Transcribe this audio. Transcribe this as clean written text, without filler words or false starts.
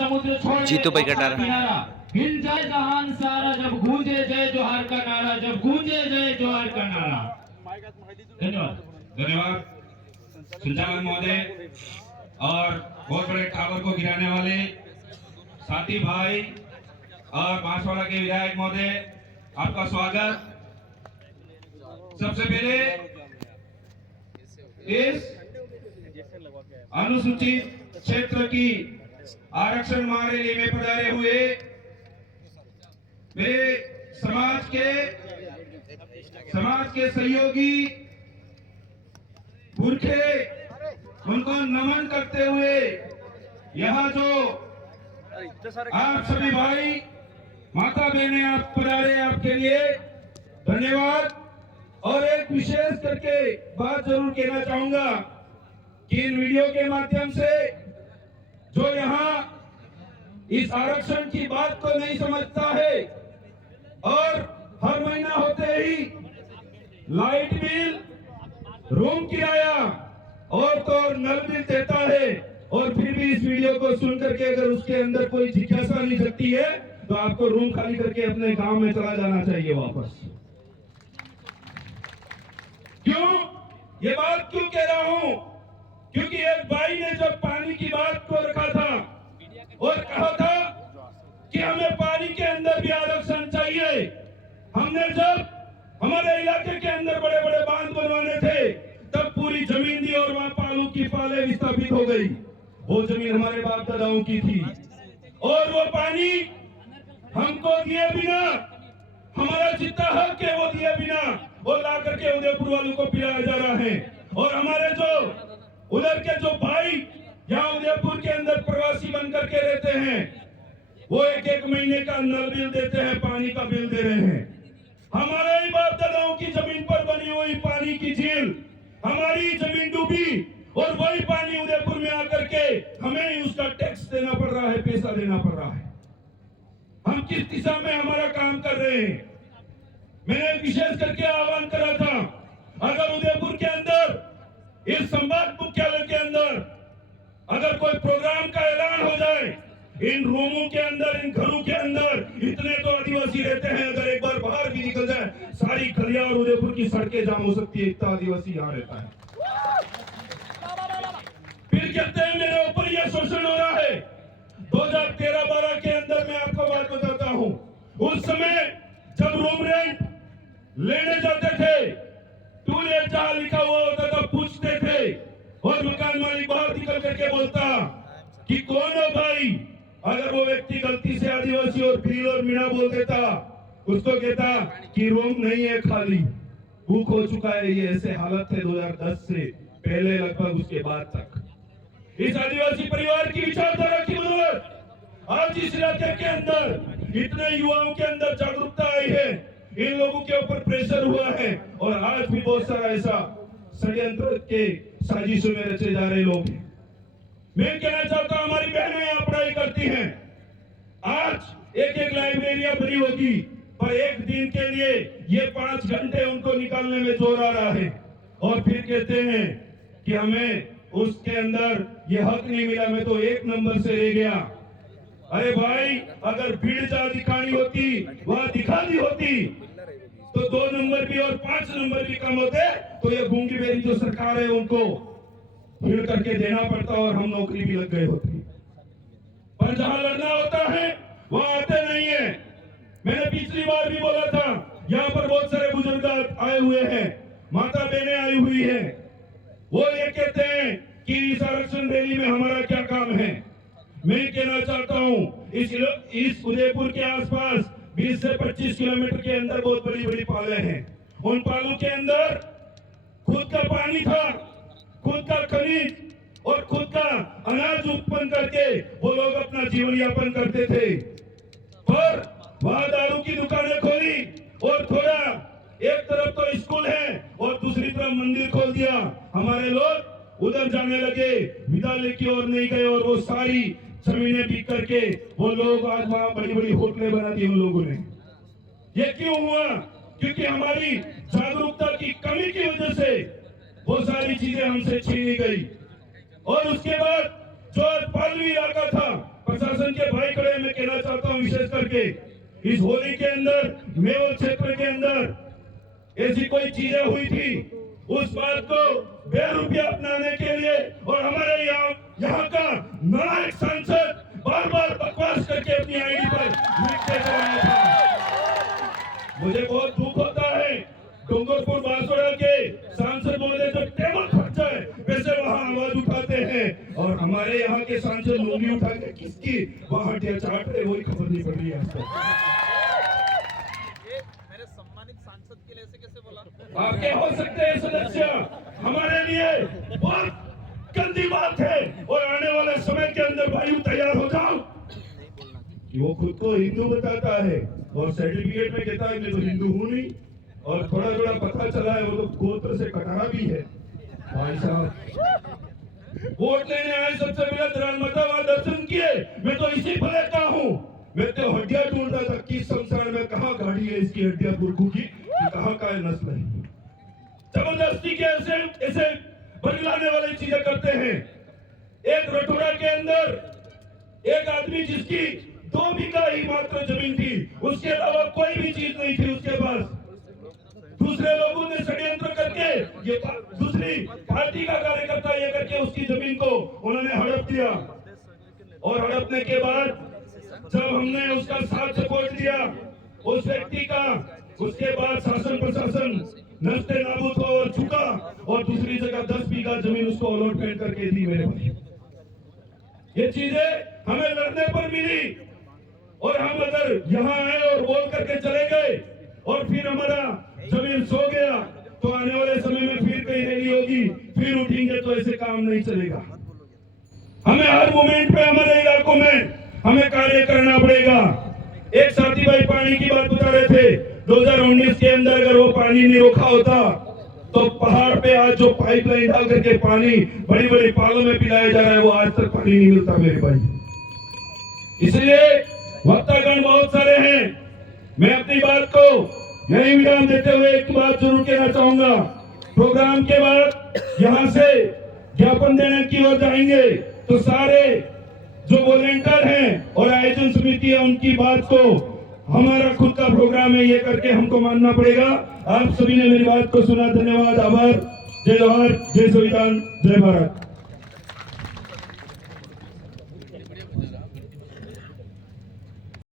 समुद्र छोड़ जीतू भाई कटारा किनारा हिल जाए जहान सारा जब गूंजे जय जोहार का नारा, जब गूंजे जय जोहार का नारा। धन्यवाद। धन्यवाद संचालक महोदय और बहुत बड़े टावर को गिराने वाले साथी भाई और बांसवाड़ा के विधायक महोदय, आपका स्वागत। सबसे पहले इस अनुसूचित क्षेत्र की आरक्षण महारैली में पधारे हुए मेरे समाज के सहयोगी पुरखे, उनको नमन करते हुए यहाँ जो आप सभी भाई माता बहने आप पधारे, आपके लिए धन्यवाद। और एक विशेष करके बात जरूर कहना चाहूंगा कि इन वीडियो के माध्यम से जो यहाँ इस आरक्षण की बात को नहीं समझता है और हर महीना होते ही लाइट बिल, रूम किराया और तो और नल बिल देता है, और फिर भी इस वीडियो को सुन करके अगर उसके अंदर कोई जिज्ञासा नहीं जगती है तो आपको रूम खाली करके अपने गांव में चला जाना चाहिए वापस। क्यों ये बात क्यों कह रहा हूं? क्योंकि एक भाई ने जब पानी की बात को रखा था और कहा था कि हमें पानी के अंदर भी आरक्षण चाहिए। हमने जब हमारे इलाके के अंदर बड़े बड़े बांध बनवाने थे तब पूरी जमीन दी और वहां पालू की पाले विस्थापित हो गई। वो जमीन हमारे बाप दादाओं की थी और वो पानी हमको दिए बिना, हमारा जितना हक है वो दिए बिना वो ला करके उदयपुर वालों को पिलाया जा रहा है। और हमारे जो उधर के जो भाई यहाँ उदयपुर के अंदर प्रवासी बन करके रहते हैं वो एक एक महीने का नल बिल देते हैं, पानी का बिल दे रहे हैं। हमारे ही बाप दादाओं की जमीन पर बनी हुई पानी की झील, हमारी जमीन डूबी और वही पानी उदयपुर में आकर के हमें ही उसका टैक्स देना पड़ रहा है, पैसा देना पड़ रहा है। हम किस दिशा में हमारा काम कर रहे हैं? मैंने विशेष करके आह्वान करा था, अगर उदयपुर के अंदर इस संभाग मुख्यालय के अंदर अगर कोई प्रोग्राम का ऐलान हो जाए, इन रूमों के अंदर, इन घरों के अंदर इतने तो आदिवासी रहते हैं, अगर एक बार बाहर भी निकल जाए सारी खलिया और उदयपुर की सड़कें जाम हो सकती है, इतना आदिवासी यहाँ रहता है। फिर कहते हैं मेरे ऊपर यह शोषण हो रहा है। 2013-12 के अंदर मैं आपको बात बताता हूँ, उस समय जब रूम रेंट लेने जाते थे, टू लेट जहां लिखा हुआ होता था पूछते थे और मकान मालिक बाहर निकल करके बोलता कि कौन हो भाई। अगर वो व्यक्ति गलती से आदिवासी और भील और मीणा बोल देता, उसको कहता कि रूम नहीं है, खाली, बुक हो चुका है। ये ऐसे हालत थे 2010 से पहले लगभग उसके बाद तक। इस आदिवासी परिवार की विचारधारा की बदौलत आज इस इलाके के अंदर इतने युवाओं के अंदर जागरूकता आई है, इन लोगों के ऊपर प्रेशर हुआ है और आज भी बहुत सारा ऐसा षड्यंत्र के साजिशों में रचे जा रहे लोग हैं। मैं कहना चाहता हूं, हमारी बहनें यहाँ पढ़ाई करती हैं, आज एक एक लाइब्रेरियां भरी होगी, पर एक दिन के लिए ये 5 घंटे उनको निकालने में जोर आ रहा है और फिर कहते हैं कि हमें उसके अंदर ये हक नहीं मिला, मैं तो 1 नंबर से रह गया। अरे भाई, अगर भीड़ जहां दिखानी होती वहां दिखा दी होती तो 2 नंबर भी और 5 नंबर भी कम होते, तो ये गूंगी बेरी जो सरकार है उनको भीड़ करके देना पड़ता और हम नौकरी भी लग गए होते। पर जहां लड़ना होता है वहां आते नहीं है। मैंने पिछली बार भी बोला था, यहाँ पर बहुत सारे बुजुर्ग आए हुए हैं, माता बहनें आई हुई है, वो ये कहते हैं कि इस आरक्षण रैली में हमारा क्या काम है। मैं कहना चाहता हूं, इस उदयपुर के आसपास 20 से 25 किलोमीटर के अंदर बहुत बड़ी बड़ी पाले हैं। उन पालों के अंदर खुद का पानी था, खुद का खनिज और खुद का अनाज उत्पन्न करके वो लोग अपना जीवन यापन करते थे। पर वहां दारू की दुकानें खोली और थोड़ा एक तरफ तो स्कूल है और दूसरी तरफ मंदिर खोल दिया। हमारे लोग उधर जाने लगे, विद्यालय की ओर नहीं गए और वो सारी जमीनें बिक करके वो लोग आज वहां बड़ी बड़ी होटलें बना दी उन लोगों ने। ये क्यों हुआ? क्योंकि हमारी जागरूकता की कमी की वजह से वो सारी चीजें हमसे छीनी गई। और उसके बाद जो पालवी इलाका था, प्रशासन देना चाहता हूं विशेष करके इस होली के अंदर मेवल क्षेत्र के अंदर ऐसी कोई चीजें हुई थी उस बात को बेरुपया अपनाने के लिए और हमारे यहाँ का नायक सांसद बार बार बकवास करके अपनी आईडी पर लिखते चलाया था। मुझे बहुत दुख होता है डूंगरपुर बांसवाड़ा के सांसद महोदय जो टेबल फट जाए वैसे वहाँ आवाज उठाते हैं और हमारे यहाँ के सांसद लूंगी उठा के किसकी वहाँ हटिया चाट रहे वही खबर नहीं पड़ रही है आज तक। सांसद के लिए ऐसे कैसे बोला? आपके हो सकते हैं सदस्य हमारे लिए बहुत गंदी बात है और आने वाले समय के अंदर भाई तैयार हो जाओ। वो खुद को हिंदू बताता है और सर्टिफिकेट में कहता है मैं तो हिंदू हूँ नहीं और थोड़ा थोड़ा पता चला है वो तो गोत्र से कटारा भी है। भाई साहब वोट लेने आए सबसे पहले माता वहां दर्शन किए। मैं तो इसी फलक का हूँ। मैं तो हड्डियां ढूंढ रहा था किस संसार में कहाँ गाड़ी है इसकी हड्डियां पुरखू की कहाँ का है नस्ल है। जबरदस्ती के ऐसे बदलाने वाली चीजें करते हैं। एक रटोरा के अंदर एक आदमी जिसकी 2 बीघा ही मात्र जमीन थी उसके अलावा कोई भी चीज नहीं थी उसके पास। दूसरे लोगों ने षड्यंत्र करके ये दूसरी पार्टी का कार्यकर्ता ये करके उसकी जमीन को उन्होंने हड़प दिया और हड़पने के बाद जब हमने उसका साथ सपोर्ट दिया उस व्यक्ति का उसके बाद शासन प्रशासन नस्ते नाबूद हो और झुका और दूसरी जगह 10 बीघा जमीन उसको अलॉटमेंट करके दी मेरे भाई। ये चीजें हमें लड़ने पर मिली और हम अगर यहाँ आए और बोल करके चले गए और फिर हमारा जमीन सो गया तो आने वाले समय में फिर कहीं रैली होगी फिर उठेंगे तो ऐसे काम नहीं चलेगा। हमें हर मोमेंट पे हमारे इलाकों में हमें कार्य करना पड़ेगा। एक साथी भाई पानी की बात बता रहे थे 2019 के अंदर अगर वो पानी नहीं रोका होता तो पहाड़ पे आज जो पाइपलाइन डाल करके पानी बड़ी बड़ी पालों में पिलाया जा रहा है वो आज तक पानी नहीं मिलता मेरे भाई। इसलिए वक्तागण बहुत सारे हैं। मैं अपनी बात को यही विराम देते हुए एक बात जरूर कहना चाहूंगा। प्रोग्राम के बाद यहाँ से ज्ञापन देने की ओर जाएंगे तो सारे जो वॉलेंटियर हैं और आयोजन समिति है उनकी बात को हमारा खुद का प्रोग्राम है ये करके हमको मानना पड़ेगा। आप सभी ने मेरी बात को सुना। धन्यवाद, आभार। जय जवाहर, जय संविधान, जय भारत।